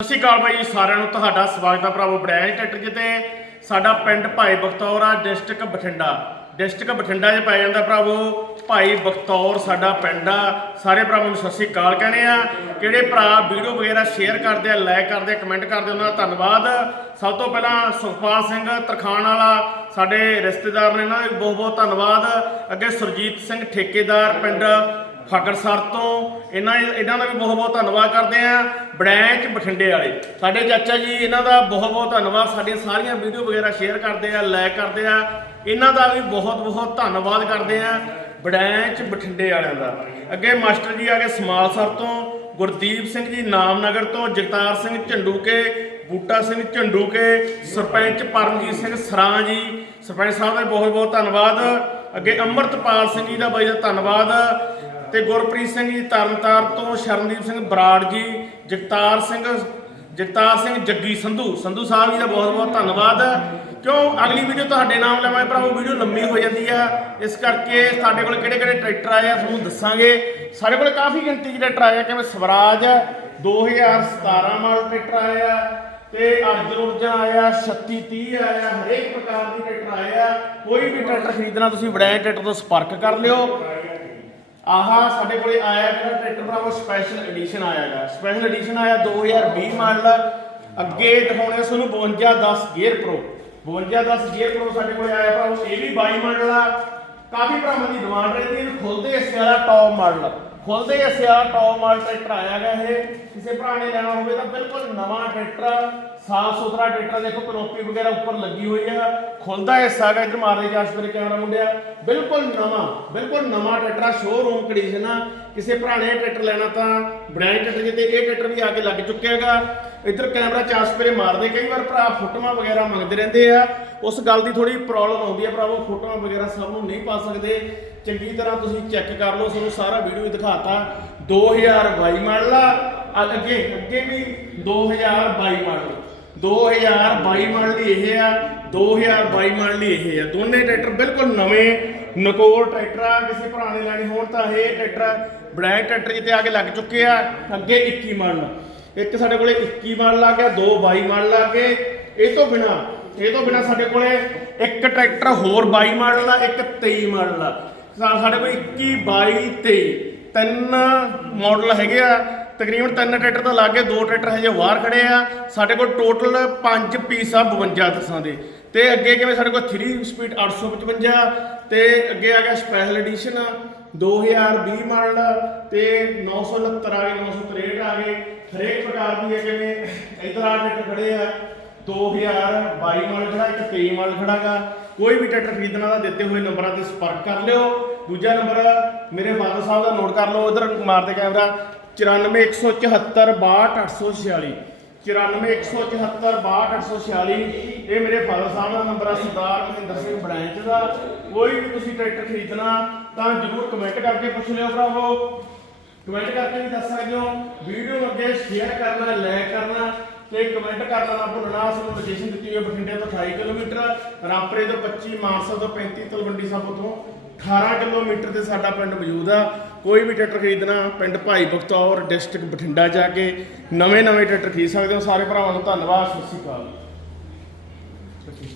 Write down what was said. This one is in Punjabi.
ਸਤਿ ਸ਼੍ਰੀ ਅਕਾਲ ਬਾਈ ਜੀ, ਸਾਰਿਆਂ ਨੂੰ ਤੁਹਾਡਾ ਸਵਾਗਤ ਹੈ ਭਰਾਵੋ ਬ੍ਰੈਂਡ ਟਰੈਕਟਰ ਜਿੱਤੇ ਸਾਡਾ ਪਿੰਡ ਭਾਈ ਬਖਤੌਰ ਆ, ਡਿਸਟ੍ਰਿਕਟ ਬਠਿੰਡਾ। ਡਿਸਟ੍ਰਿਕਟ ਬਠਿੰਡਾ 'ਚ ਪੈ ਜਾਂਦਾ ਭਰਾਵੋ, ਭਾਈ ਬਖਤੌਰ ਸਾਡਾ ਪਿੰਡ ਆ। ਸਾਰੇ ਭਰਾਵਾਂ ਨੂੰ ਸਤਿ ਸ਼੍ਰੀ ਅਕਾਲ ਕਹਿੰਦੇ ਆ। ਕਿਹੜੇ ਭਰਾ ਵੀਡੀਓ ਵਗੈਰਾ ਸ਼ੇਅਰ ਕਰਦੇ ਆ ਲਾਈਕ ਕਰਦੇ ਆ ਕਮੈਂਟ ਕਰਦੇ ਉਹਨਾਂ ਦਾ ਧੰਨਵਾਦ। ਸਭ ਤੋਂ ਪਹਿਲਾਂ ਸੁਖਪਾਲ ਸਿੰਘ ਤਰਖਾਣ ਵਾਲਾ, ਸਾਡੇ ਰਿਸ਼ਤੇਦਾਰ ਨੇ ਇਹਨਾਂ ਦਾ ਵੀ ਬਹੁਤ ਬਹੁਤ ਧੰਨਵਾਦ। ਅੱਗੇ ਸੁਰਜੀਤ ਸਿੰਘ ਠੇਕੇਦਾਰ ਪਿੰਡ ਫਾਗੜਸਰ ਤੋਂ ਇਹਨਾਂ ਇਹਨਾਂ ਦਾ ਵੀ ਬਹੁਤ ਬਹੁਤ ਧੰਨਵਾਦ ਕਰਦੇ ਆ ਬ੍ਰਾਂਚ ਬਠਿੰਡੇ ਵਾਲੇ। ਸਾਡੇ ਚਾਚਾ ਜੀ, ਇਹਨਾਂ ਦਾ ਬਹੁਤ ਬਹੁਤ ਧੰਨਵਾਦ। ਸਾਡੀਆਂ ਸਾਰੀਆਂ ਵੀਡੀਓ ਵਗੈਰਾ ਸ਼ੇਅਰ ਕਰਦੇ ਆ ਲਾਈਕ ਕਰਦੇ ਆ। ਇਹਨਾਂ ਦਾ ਵੀ ਬਹੁਤ ਬਹੁਤ ਧੰਨਵਾਦ ਕਰਦੇ ਆ ਬ੍ਰਾਂਚ ਬਠਿੰਡੇ ਵਾਲਿਆਂ ਦਾ। ਅੱਗੇ ਮਾਸਟਰ ਜੀ ਆ ਗਏ ਸਮਾਲਸਰ ਤੋਂ, ਗੁਰਦੀਪ ਸਿੰਘ ਜੀ ਨਾਮਨਗਰ ਤੋਂ, ਜਗਤਾਰ ਸਿੰਘ ਝੰਡੂਕੇ, ਬੂਟਾ ਸਿੰਘ ਝੰਡੂਕੇ, ਸਰਪੰਚ ਪਰਮਜੀਤ ਸਿੰਘ ਸਰਾਂ ਜੀ। ਸਰਪੰਚ ਸਾਹਿਬ ਦਾ ਵੀ ਬਹੁਤ ਬਹੁਤ ਧੰਨਵਾਦ। ਅੱਗੇ ਅੰਮ੍ਰਿਤਪਾਲ ਸਿੰਘ ਜੀ ਦਾ ਬਾਈ ਦਾ ਧੰਨਵਾਦ। ਤੇ ਗੁਰਪ੍ਰੀਤ ਸਿੰਘ ਜੀ ਤਰਨਤਾਰ ਤੋਂ ਸ਼ਰਨਦੀਪ ਸਿੰਘ ਬਰਾੜ ਜੀ, ਜਗਤਾਰ ਸਿੰਘ ਜਗਤਾਰ ਸਿੰਘ ਜੱਗੀ ਸੰਧੂ। ਸੰਧੂ ਸਾਹਿਬ ਜੀ ਦਾ ਬਹੁਤ ਬਹੁਤ ਧੰਨਵਾਦ। ਕਿਉਂ? ਅਗਲੀ ਵੀਡੀਓ ਤੁਹਾਡੇ ਨਾਮ ਲਵਾਂ ਭਰਾਵੋ ਵੀਡੀਓ ਲੰਮੀ ਹੋ ਜਾਂਦੀ ਆ। ਇਸ ਕਰਕੇ ਸਾਡੇ ਕੋਲ ਕਿਹੜੇ ਕਿਹੜੇ ਟਰੈਕਟਰ ਆਏ ਆ, ਤੁਹਾਨੂੰ ਦੱਸਾਂਗੇ। ਸਾਡੇ ਕੋਲ ਕਾਫੀ ਗਿਣਤੀ ਦੇ ਟਰੈਕਟਰ ਆਏ ਆ, ਕਿਵੇਂ ਸਵਰਾਜ 2017 ਮਾਡਲ ਟਰੈਕਟਰ ਆਇਆ ਤੇ ਅਰਜਨ ਉਰਜਨ ਆਇਆ 3630 ਆਇਆ ਹਰੇਕ ਪ੍ਰਕਾਰ ਦੀ ਟਰੈਕਟਰ ਆਇਆ ਕੋਈ ਵੀ ਟਰੈਕਟਰ ਖਰੀਦਣਾ, ਤੁਸੀਂ ਬੜਾਏ ਟਰੈਕਟਰ ਤੋਂ ਸੰਪਰਕ ਕਰ ਲਿਓ। ਆਹਾ, ਸਾਡੇ ਕੋਲੇ ਆਇਆ ਜਿਹੜਾ ਟਰੈਕਟਰ ਭਰਾਵੋ ਸਪੈਸ਼ਲ ਐਡੀਸ਼ਨ ਆਇਆਗਾ ਸਪੈਸ਼ਲ ਐਡੀਸ਼ਨ ਆਇਆ 2020 ਮਾਡਲ ਅੱਗੇ ਦਿਖਾਉਣੇ ਤੁਹਾਨੂੰ 5210 ਗੇਅਰ ਪ੍ਰੋ 5210 ਗੇਅਰ ਪ੍ਰੋ ਸਾਡੇ ਕੋਲੇ ਆਇਆ ਭਰਾਵੋ, ਇਹ ਵੀ 22 ਮਾਡਲ ਆ ਕਾਫੀ ਭਰਾਵਾਂ ਦੀ ਡਿਮਾਂਡ ਰਹਿੰਦੀ ਹੈ, ਖੁੱਲਦੇ ਹਿੱਸੇ ਵਾਲਾ ਟੌਪ ਮਾਡਲ ਖੁੱਲਦੇ ਹਿੱਸੇ ਵਾਲਾ ਟੌਪ ਮਾਡਲ ਟਰੈਕਟਰ ਆਇਆਗਾ ਇਹ। ਕਿਸੇ ਭਰਾ ਨੇ ਲੈਣਾ ਹੋਵੇ ਤਾਂ ਬਿਲਕੁਲ ਨਵਾਂ ਟਰੈਕਟਰ ਸਾਫ਼ ਸੁਥਰਾ ਟਰੈਕਟਰ ਦੇਖੋ ਕਨੋਪੀ ਵਗੈਰਾ ਉੱਪਰ ਲੱਗੀ ਹੋਈ ਆ। ਖੁੱਲਦਾ ਹਿੱਸਾ ਹੈਗਾ ਇੱਧਰ ਮਾਰੇ ਜਾਸ ਮੇਰੇ ਕੈਮਰਾ ਮੁੰਡਿਆ। ਬਿਲਕੁਲ ਨਵਾਂ ਬਿਲਕੁਲ ਨਵਾਂ ਟਰੈਕਟਰ ਆ। ਸ਼ੋਰੂਮ ਕੰਡੀਸ਼ਨ ਆ। ਕਿਸੇ ਭਰਾ ਨੇ ਇਹ ਟਰੈਕਟਰ ਲੈਣਾ ਤਾਂ ਬ੍ਰਾਂਡ ਟਰੈਕਟਰ ਜਿੱਤੇ ਇਹ ਟਰੈਕਟਰ ਵੀ ਆ ਕੇ ਲੱਗ ਚੁੱਕਿਆ ਹੈਗਾ ਇੱਧਰ ਕੈਮਰਾ ਚਾਸ ਪਰੇ ਮਾਰਦੇ ਕਈ ਵਾਰ ਭਰਾ ਫੋਟੋਆਂ ਵਗੈਰਾ ਮੰਗਦੇ ਰਹਿੰਦੇ ਆ। ਉਸ ਗੱਲ ਦੀ ਥੋੜੀ ਪ੍ਰੋਬਲਮ ਆਉਂਦੀ ਆ ਭਰਾਵੋ। ਫੋਟੋਆਂ ਵਗੈਰਾ ਸਭ ਨੂੰ ਨਹੀਂ ਪਾ ਸਕਦੇ। ਚੰਗੀ ਤਰ੍ਹਾਂ ਤੁਸੀਂ ਚੈੱਕ ਕਰ ਲਓ, ਤੁਹਾਨੂੰ ਸਾਰਾ ਵੀਡੀਓ ਦਿਖਾਤਾ। 2022 ਮਾਡਲ ਆ। ਅੱਗੇ ਅੱਗੇ ਵੀ 2022 ਮਾਡਲ। 2022 ਮਾਡਲ ਹੀ ਇਹ ਆ 2022 ਮਾਡਲ ਹੀ ਇਹ ਆ। ਦੋਨੇ ਟਰੈਕਟਰ ਬਿਲਕੁਲ ਨਵੇਂ ਨਕੋਰ ਟਰੈਕਟਰ ਆ। ਕਿਸੇ ਭਰਾ ਨੇ ਲੈਣੇ, ਹੋਣ ਤਾਂ ਇਹ ਟਰੈਕਟਰ ਬ੍ਰਾਂਡ ਟਰੈਕਟਰ ਜਿੱਤੇ ਆ ਕੇ ਲੱਗ ਚੁੱਕੇ ਆ। ਅੱਗੇ 21 ਮਾਡਲ। ਇੱਕ ਸਾਡੇ ਕੋਲੇ 21 ਮਾਡਲ ਆ ਗਿਆ, ਦੋ 22 ਮਾਡਲ ਆ ਗਏ। ਇਹ ਤੋਂ ਬਿਨਾ, ਇਹ ਤੋਂ ਬਿਨਾ ਸਾਡੇ ਕੋਲੇ ਇੱਕ ਟਰੈਕਟਰ ਹੋਰ 22 ਮਾਡਲ ਆ, ਇੱਕ 23 ਮਾਡਲ ਆ। ਸਾ- ਸਾਡੇ ਕੋਲ 21 22 23 ਤਿੰਨ ਮਾਡਲ ਹੈਗੇ ਆ, ਤਕਰੀਬਨ ਤਿੰਨ ਟਰੈਕਟਰ ਤਾਂ ਲੱਗੇ ਦੋ ਟਰੈਕਟਰ ਹਜੇ ਬਾਹਰ ਖੜੇ ਆ। ਸਾਡੇ ਕੋਲ ਟੋਟਲ 5 ਪੀਸ ਆ 52 ਦਸਾਂ ਦੇ। ਤੇ ਅੱਗੇ ਕਿਵੇਂ ਸਾਡੇ ਕੋਲ 3 ਸਪੀਡ 855 ਤੇ ਅੱਗੇ ਆ ਗਿਆ ਸਪੈਸ਼ਲ ਐਡੀਸ਼ਨ 2020 ਮਾਡਲ ਤੇ 969 ਆ ਗਏ 963 ਆ ਗਏ। ਹਰੇਕ ਪ੍ਰਕਾਰ ਦੀ ਹੈ ਜਿਵੇਂ ਇਧਰ ਆ ਟਰੈਕਟਰ ਖੜੇ ਆ 2022 ਮਾਡਲ ਖੜਾ, ਇੱਕ 23 ਮਾਡਲ ਖੜਾਗਾ। ਕੋਈ ਵੀ ਟਰੈਕਟਰ ਖਰੀਦਣਾ ਤਾਂ ਦਿੱਤੇ ਹੋਏ ਨੰਬਰਾਂ ਤੇ ਸੰਪਰਕ ਕਰ ਲਿਓ। ਦੂਜਾ ਨੰਬਰ, ਮੇਰੇ ਫਾਦਰ ਸਾਹਿਬ ਦਾ ਨੋਟ ਕਰ ਲਓ, ਉਧਰ ਮਾਰਦੇ ਕੈਮਰਾ। 9417462846 9417462846 ਇਹ ਮੇਰੇ ਫਾਦਰ ਸਾਹਿਬ ਦਾ ਨੰਬਰ ਆ, ਸਰਦਾਰ ਮਹਿੰਦਰ ਸਿੰਘ ਬ੍ਰਾਂਚ ਦਾ। ਕੋਈ ਵੀ ਤੁਸੀਂ ਟਰੈਕਟਰ ਖਰੀਦਣਾ, ਤਾਂ ਜਰੂਰ ਕਮੈਂਟ ਕਰਕੇ ਪੁੱਛ ਲਿਓ ਭਰਾਵੋ। ਕਮੈਂਟ ਕਰਕੇ ਵੀ ਦੱਸ ਸਕਦੇ ਹੋ। ਵੀਡੀਓ ਨੂੰ ਅੱਗੇ ਸ਼ੇਅਰ ਕਰਨਾ ਲਾਈਕ ਕਰਨਾ। ਤੇ ਕਮੈਂਟ ਕਰਨਾ ਨਾ ਭੁੱਲਣਾ ਸਾਨੂੰ ਲੋਕੇਸ਼ਨ ਦਿੱਤੀ ਹੋਈ ਹੈ ਬਠਿੰਡੇ ਤੋਂ 28 ਕਿਲੋਮੀਟਰ, ਰਾਮਪੁਰੇ ਤੋਂ 25 ਮਾਨਸਾ ਤੋਂ 35 ਤਲਵੰਡੀ ਸਾਬੋ ਤੋਂ 18 ਕਿਲੋਮੀਟਰ ਤੇ ਸਾਡਾ ਪਿੰਡ ਮੌਜੂਦ ਆ। ਕੋਈ ਵੀ ਟਰੈਕਟਰ ਖਰੀਦਣਾ, ਪਿੰਡ ਭਾਈ ਬਖਤੌਰ, ਡਿਸਟ੍ਰਿਕਟ ਬਠਿੰਡਾ ਜਾ ਕੇ ਨਵੇਂ ਨਵੇਂ ਟਰੈਕਟਰ ਖਰੀਦ ਸਕਦੇ ਹੋ। ਸਾਰੇ ਭਰਾਵਾਂ ਨੂੰ ਧੰਨਵਾਦ, ਸਤਿ ਸ਼੍ਰੀ ਅਕਾਲ।